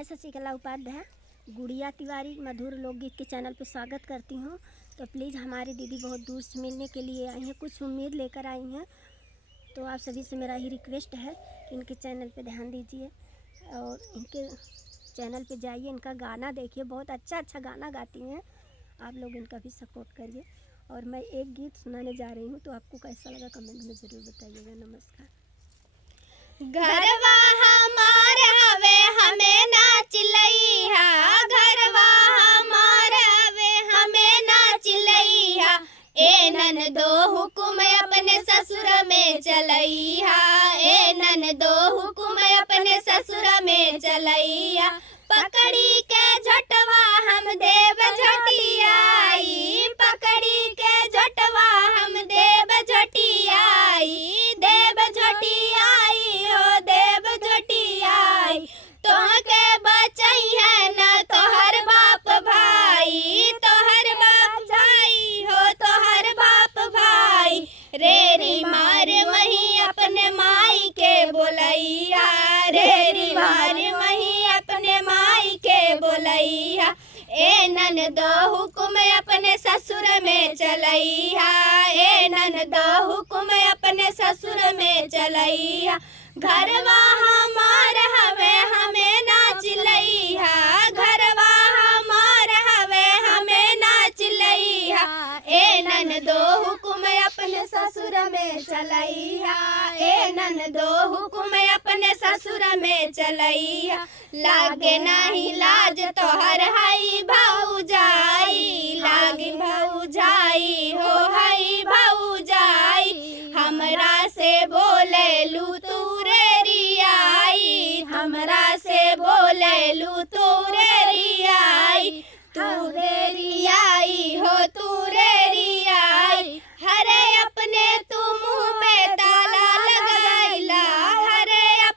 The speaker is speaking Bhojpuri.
मैं शशिकला उपाध्याय गुड़िया तिवारी मधुर लोकगीत के चैनल पर स्वागत करती हूँ। तो प्लीज़ हमारी दीदी बहुत दूर से मिलने के लिए आई हैं, कुछ उम्मीद लेकर आई हैं। तो आप सभी से मेरा ही रिक्वेस्ट है कि इनके चैनल पे ध्यान दीजिए और इनके चैनल पे जाइए, इनका गाना देखिए, बहुत अच्छा गाना गाती हैं। आप लोग इनका भी सपोर्ट करिए। और मैं एक गीत सुनाने जा रही हूँ, तो आपको कैसा लगा कमेंट में ज़रूर बताइएगा। नमस्कार। घरवा हमार हवे हमें नाच लइहा, घरवा हमार हवे हमें नाच लइहा, ए ननदो हुकुम अपने ससुर में चलइहा, ए ननदो हुकुम अपने ससुर में चलइहा, पकड़ी के झटवा हम देव झटियाई, पकड़ी के झटवा हम देव झटियाई, देव झटियाई हो देव झटियाई, तोहके बचई है न तोहर बाप भाई, तोहर बाप भाई हो तोहर बाप भाई, रेरी मार वही अपने माई के बोलैया, रेरी मार वही अपने माई के बोलैया, ए ननदो हुकुम अपने ससुर में चलैया, ए ननदो हुकुम अपने ससुर में चलैया, घरवा हमार हवे हमें नाच लइहा, घरवा हमार हवे हमें नाच लइहा, ए ननदो हुकुम अपने ससुर में चलैया, ए ननदो हुकुम अपने ससुर में चलैया, लागे नाही लाज तोहर हाई